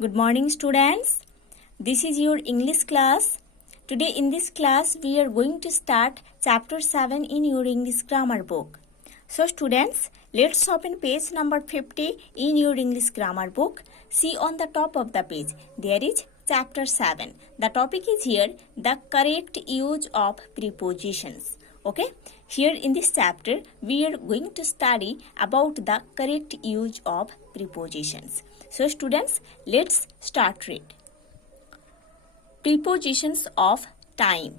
Good morning, students. This is your English class. Today in this class, we are going to start chapter 7 in your English grammar book. So students, let's open page number 50 in your English grammar book. See on the top of the page, there is chapter 7. The topic is here, the correct use of prepositions. Okay, here in this chapter, we are going to study about the correct use of prepositions. So students, let's start read. Prepositions of time.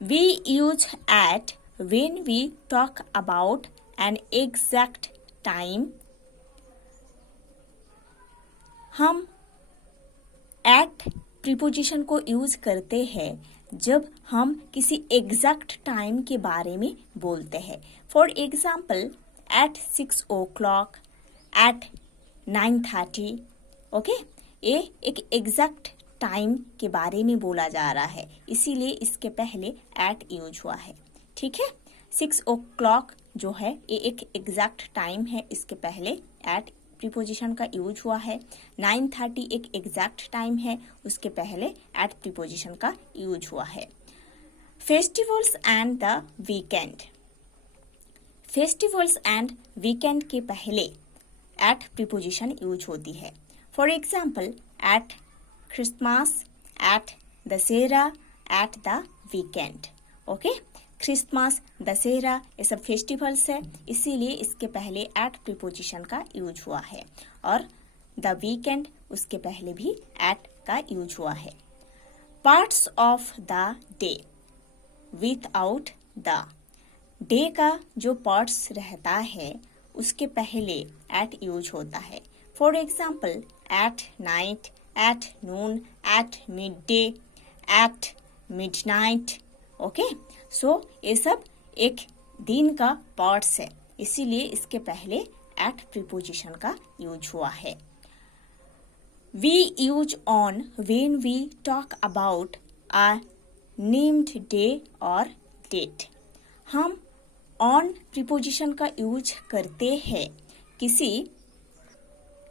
We use at when we talk about an exact time. हम at preposition को use करते हैं जब हम किसी exact time के बारे में बोलते हैं. For example, at 6 o'clock, at 9:30. Okay, ये एक एग्जैक्ट टाइम के बारे में बोला जा रहा है, इसीलिए इसके पहले at यूज हुआ है. ठीक है, 6 o'clock जो है ये एक एग्जैक्ट टाइम है, इसके पहले at प्रीपोजिशन का यूज हुआ है. 9:30 एक एग्जैक्ट टाइम है, उसके पहले at प्रीपोजिशन का यूज हुआ है. Festivals and the weekend. Festivals and weekend के पहले at प्रीपोजिशन यूज होती है. For example, at Christmas, at Dussehra, at the weekend. Okay, Christmas, Dussehra ये सब फेस्टिवल्स है, इसीलिए इसके पहले at प्रीपोजिशन का यूज हुआ है. और द वीकेंड उसके पहले भी at का यूज हुआ है. Parts of the day. Without the day का जो पार्ट्स रहता है उसके पहले at यूज होता है. For example, at night, at noon, at midday, at midnight. Okay, so ये सब एक दिन का पार्ट्स है, इसीलिए इसके पहले at प्रीपोजिशन का यूज हुआ है. We use on when we talk about a named day or date. हम on प्रीपोजिशन का यूज करते हैं किसी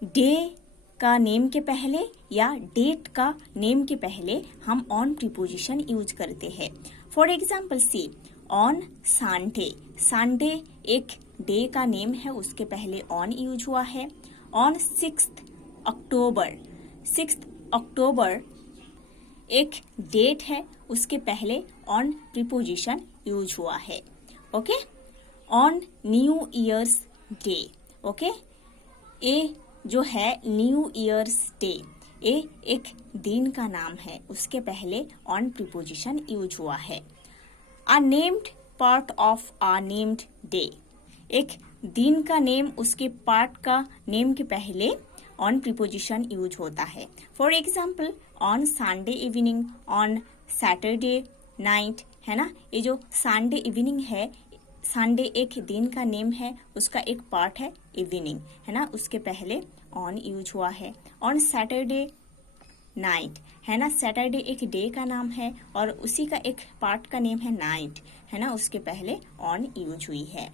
डे का नेम के पहले या डेट का नेम के पहले हम on प्रीपोजिशन यूज करते हैं. For example, see on Sunday. Sunday एक डे का नेम है, उसके पहले on यूज हुआ है. On 6th October. 6th अक्टूबर एक डेट है, उसके पहले on प्रीपोजिशन यूज हुआ है. Okay, on new years day. Okay, ये जो है न्यू ईयर्स डे, ये एक दिन का नाम है, उसके पहले ऑन प्रीपोजिशन यूज हुआ है. अ named part of a named day. एक दिन का नेम उसके पार्ट का नेम के पहले ऑन प्रीपोजिशन यूज होता है. For example, on Sunday evening, on Saturday night, है ना. ये जो संडे इवनिंग है, संडे एक दिन का नेम है, उसका एक पार्ट है इवनिंग, है ना, उसके पहले ऑन यूज हुआ है. ऑन सैटरडे नाइट, है ना, सैटरडे एक डे का नाम है और उसी का एक पार्ट का नेम है नाइट, है ना, उसके पहले ऑन यूज हुई है.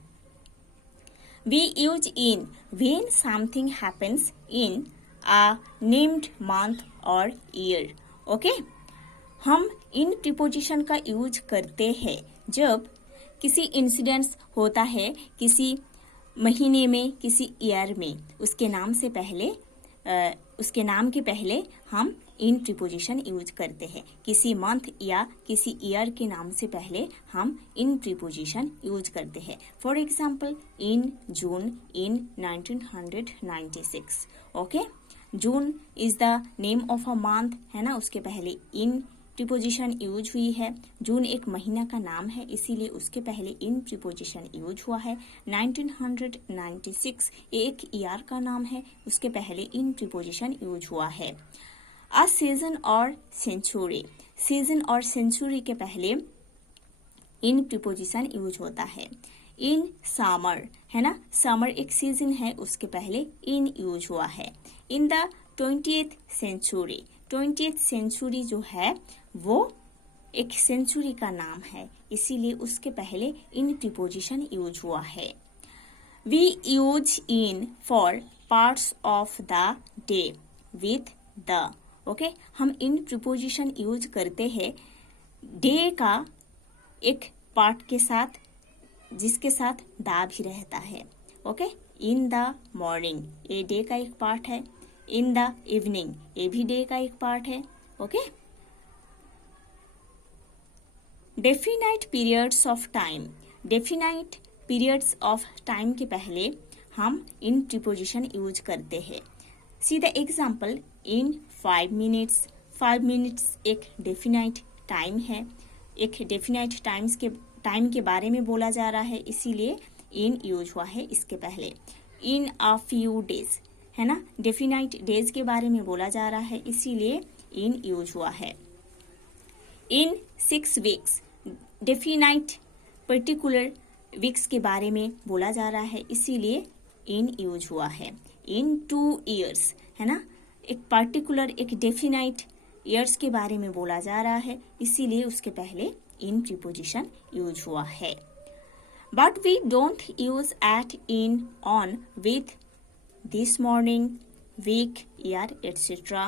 We use in when something happens in a named month or year. Okay, हम इन प्रीपोजिशन का यूज करते हैं जब किसी इंसिडेंट्स होता है किसी महीने में, किसी ईयर में, उसके नाम से पहले उसके नाम के पहले हम इन प्रीपोजिशन यूज करते हैं. किसी मंथ या किसी ईयर के नाम से पहले हम इन प्रीपोजिशन यूज करते हैं. For example, in June, in 1996. Okay, June is the name of a month, है ना, उसके पहले इन प्रीपोजिशन यूज हुई है. जून एक महीना का नाम है, इसीलिए उसके पहले इन प्रीपोजिशन यूज हुआ है. 1996 एक ईयर का नाम है, उसके पहले इन प्रीपोजिशन यूज हुआ है. अ सीजन और सेंचुरी. सीजन और सेंचुरी के पहले इन प्रीपोजिशन यूज होता है. इन समर, है ना, समर एक सीजन है, उसके पहले इन यूज हुआ है. In the 20th century. 20th century जो है वो एक सेंचुरी का नाम है, इसीलिए उसके पहले इन प्रीपोजिशन यूज हुआ है. We use in for parts of the day with the. Okay, हम इन प्रीपोजिशन यूज करते हैं डे का एक पार्ट के साथ जिसके साथ दा भी रहता है। ओके, इन द मॉर्निंग ये डे का एक पार्ट है, इन द इवनिंग ये भी डे का एक पार्ट है। Okay, definite periods of time, definite periods of time के पहले हम इन प्रीपोजिशन यूज करते हैं। See the example, in 5 minutes. 5 minutes एक डेफिनाइट टाइम है, एक डेफिनाइट टाइम के बारे में बोला जा रहा है, इसीलिए इन यूज हुआ है इसके पहले। इन अ फ्यू डेज है ना, डेफिनाइट डेज के बारे में बोला जा रहा है, इसीलिए इन यूज हुआ है। इन 6 वीक्स, डेफिनाइट पर्टिकुलर वीक्स के बारे में बोला जा रहा है, इसीलिए इन यूज हुआ है। इन 2 ईयर्स है ना, एक पर्टिकुलर एक डेफिनाइट ईयर्स के बारे में बोला जा रहा है, इसीलिए उसके पहले इन प्रीपोजिशन यूज हुआ है। But we don't use at, in, on with this morning, week, year etcetera,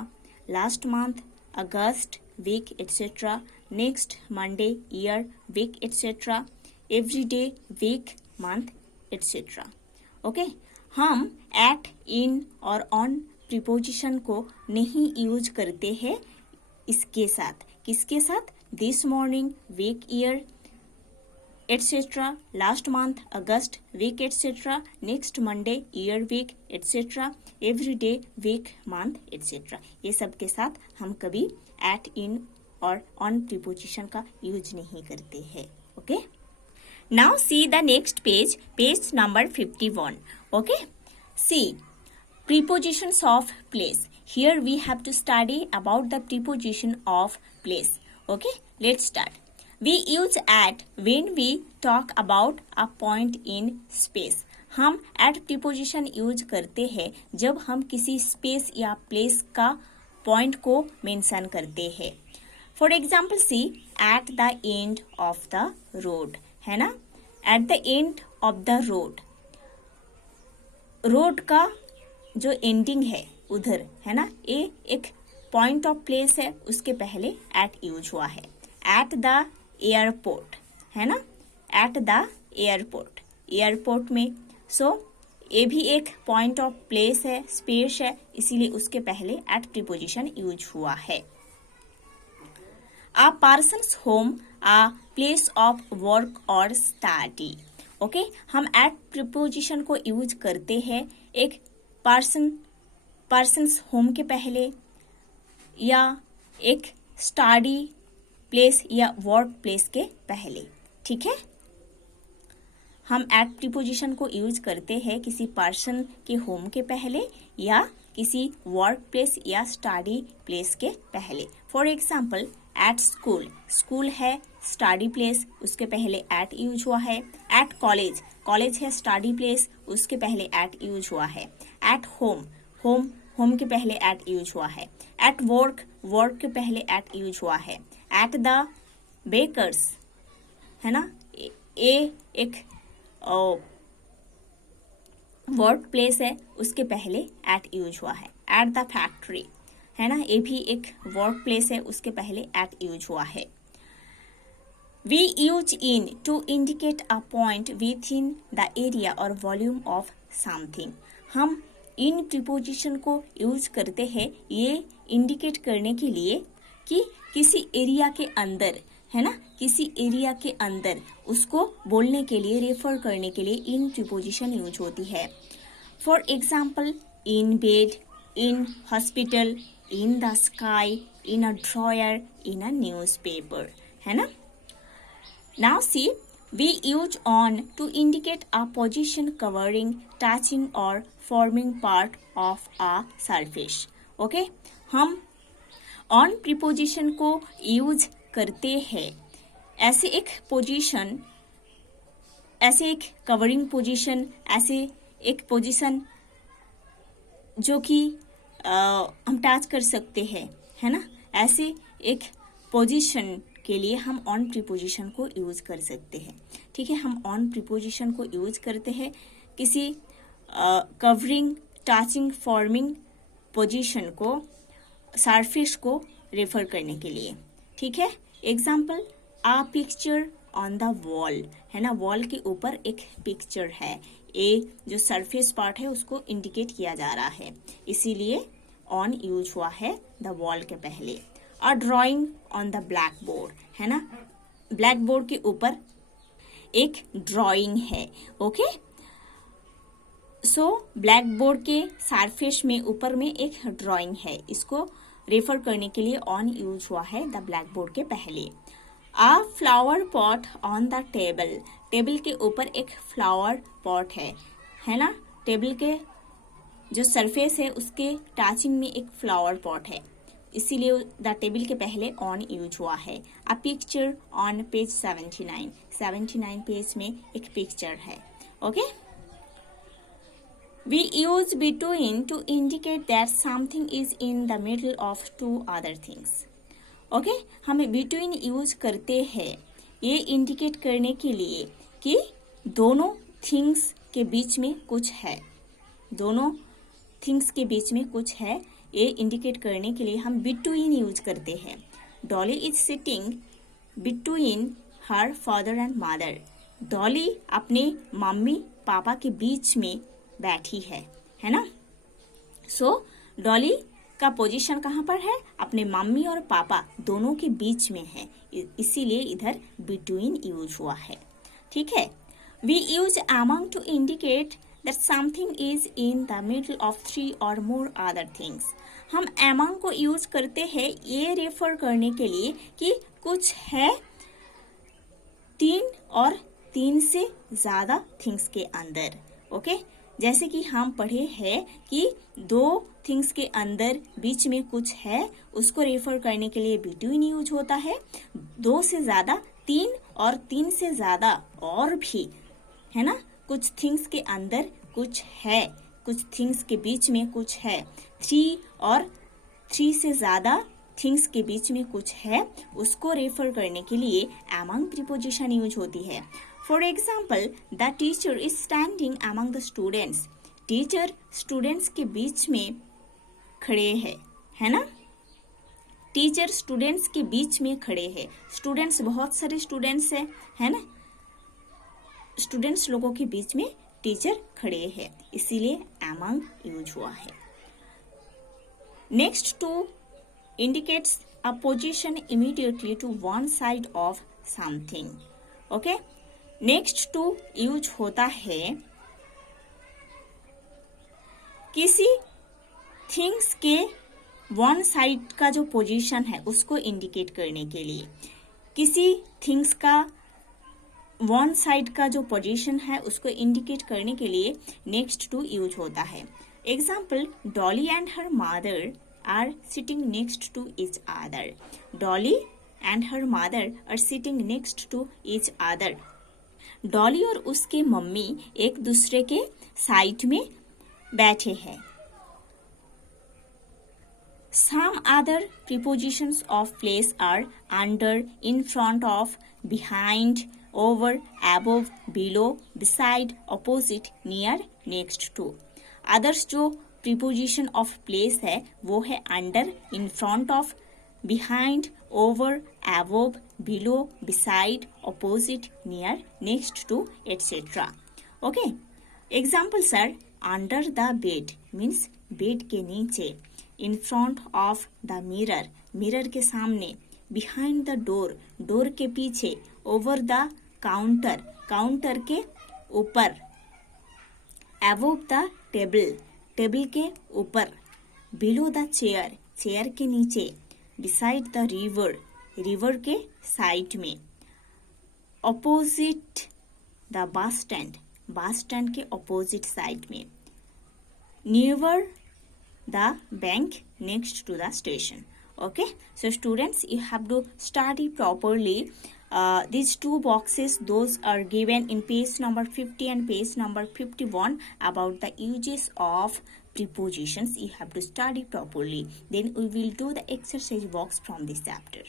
last month, August, week etcetera, next Monday, year, week etcetera, every day, week, month etcetera. Okay, हम at, in और on preposition को नहीं use करते हैं इसके साथ। किसके साथ? This morning, week, year etcetera, last month, August, week etcetera, next Monday, year, week etcetera, every day, week, month etcetera. ये सब के साथ हम कभी एट, इन और ऑन प्रीपोजिशन का यूज नहीं करते हैं। Okay, now see the next page, page number 51. Okay, see prepositions of place. Here we have to study about the preposition of place. Okay, let's start. We use at when we talk about a point in space. हम at preposition use करते हैं जब हम किसी space या place का point को mention करते हैं। For example see at the end of the road, है ना, at the end of the road, road का जो एंडिंग है उधर, है ना, ये एक पॉइंट ऑफ प्लेस है, उसके पहले एट यूज हुआ है। एट द एयरपोर्ट, है ना, एट द एयरपोर्ट, एयरपोर्ट में, सो ये भी एक पॉइंट ऑफ प्लेस है, स्पेस है, इसीलिए उसके पहले एट प्रीपोजिशन यूज हुआ है। A person's home, a place of work और स्टडी। ओके, हम एट प्रीपोजिशन को यूज करते हैं एक पर्सन्स होम के पहले या एक स्टडी प्लेस या वर्क प्लेस के पहले। ठीक है, हम एट प्रीपोजिशन को यूज करते हैं किसी पर्सन के होम के पहले या किसी वर्क प्लेस या स्टडी प्लेस के पहले। For example at school, school है स्टडी प्लेस, उसके पहले एट यूज हुआ है। एट कॉलेज, कॉलेज है स्टडी प्लेस, उसके पहले एट यूज हुआ है। एट होम, होम के पहले एट यूज हुआ है। एट वर्क, वर्क के पहले एट यूज हुआ है। एट द बेकर्स, है ना, ए एक वर्क प्लेस है, उसके पहले एट यूज हुआ है। एट द फैक्ट्री, है ना, ये भी एक वर्क प्लेस है, उसके पहले एट यूज हुआ है। We use in to indicate a point within the area or volume of something. हम इन प्रीपोजिशन को यूज करते हैं ये इंडिकेट करने के लिए कि किसी एरिया के अंदर, है ना, किसी एरिया के अंदर उसको बोलने के लिए, रेफर करने के लिए इन प्रीपोजिशन यूज होती है। For example in bed, in hospital, in the sky, in a dryer, in a newspaper, है ना। Now see, we use on to indicate a position covering, touching or forming part of a surface. Okay? हम on preposition को use करते हैं ऐसे एक position, ऐसे एक कवरिंग पोजीशन, ऐसे एक पोजीशन जो कि हम टच कर सकते हैं, है ना, ऐसे एक पोजीशन के लिए हम ऑन प्रीपोजिशन को यूज कर सकते हैं। ठीक है, हम ऑन प्रीपोजिशन को यूज करते हैं किसी कवरिंग, टचिंग, फॉर्मिंग पोजीशन को, सरफेस को रेफर करने के लिए, ठीक है। Example, a picture on the wall, है ना, वॉल के ऊपर एक पिक्चर है, ए जो सरफेस पार्ट है उसको इंडिकेट किया जा रहा है, इसीलिए ऑन यूज हुआ है द वॉल के पहले। A drawing on the blackboard, है ना, ब्लैक बोर्ड के ऊपर एक ड्राइंग है, ओके। सो ब्लैक बोर्ड के सरफेस में ऊपर में एक ड्राइंग है, इसको रेफर करने के लिए ऑन यूज हुआ है द ब्लैक बोर्ड के पहले। A flower pot on the table, table के ऊपर एक फ्लावर पॉट है ना, टेबल के जो सरफेस है उसके टचिंग में एक फ्लावर पॉट है, इसीलिए द टेबल के पहले ऑन यूज हुआ है। A picture on page 79 page में एक पिक्चर है, okay. We use between to indicate that something is in the middle of two other things. Okay? हमें between यूज करते हैं ये इंडिकेट करने के लिए कि दोनों थिंग्स के बीच में कुछ है, दोनों थिंग्स के बीच में कुछ है, ये इंडिकेट करने के लिए हम between यूज करते हैं। Dolly is sitting between her father and mother. Dolly अपने मम्मी पापा के बीच में बैठी है ना। सो डॉली का पोजीशन कहाँ पर है, अपने मम्मी और पापा दोनों के बीच में है, इसीलिए इधर बिटवीन यूज हुआ है, ठीक है। We use among to indicate that something is in the middle of 3 और मोर अदर थिंग्स। हम अमंग को यूज करते हैं ये रेफर करने के लिए कि कुछ है 3 और 3 से ज्यादा थिंग्स के अंदर, ओके। जैसे कि हम पढ़े हैं कि 2 थिंग्स के अंदर बीच में कुछ है, उसको रेफर करने के लिए बिटवीन यूज होता है। 2 से ज्यादा, 3 और 3 से ज्यादा और भी, है ना, कुछ थिंग्स के अंदर कुछ है, कुछ थिंग्स के बीच में कुछ है। 3 और 3 से ज्यादा थिंग्स के बीच में कुछ है, उसको रेफर करने के लिए अमंग प्रीपोजिशन यूज होती है। For example, the teacher is standing among the students. Teacher students के बीच में खड़े है ना। टीचर स्टूडेंट्स के बीच में खड़े हैं। स्टूडेंट्स बहुत सारे स्टूडेंट्स है ना, स्टूडेंट्स लोगों के बीच में टीचर खड़े हैं, इसीलिए among यूज हुआ है। Next to indicates a position immediately to one side of something. Okay? Next to use होता है किसी थिंग्स के वन साइड का जो पोजीशन है उसको इंडिकेट करने के लिए। किसी थिंग्स का वन साइड का जो पोजीशन है उसको इंडिकेट करने के लिए नेक्स्ट टू यूज होता है। Example, Dolly and her mother are sitting next to each other. Dolly and her mother are sitting next to each other. Dolly और उसके मम्मी एक दूसरे के साइड में बैठे हैं। Some other prepositions of place are under, in front of, behind, over, above, below, beside, opposite, near, next to. Others जो preposition of place है वो है under, in front of, behind, over, above, below, beside, opposite, near, next to, etc. Okay. Examples are under the bed means bed के नीचे, in front of the mirror mirror के सामने, behind the door door के पीछे, over the counter counter के ऊपर, above the table table के ऊपर, below the chair chair के नीचे, beside the river river के साइड में, opposite the bus stand के opposite साइड में, near the bank next to the station. Okay, so students, you have to study properly. These 2 boxes, those are given in page number 50 and page number 51 about the uses of prepositions. You have to study properly. Then we will do the exercise box from this chapter.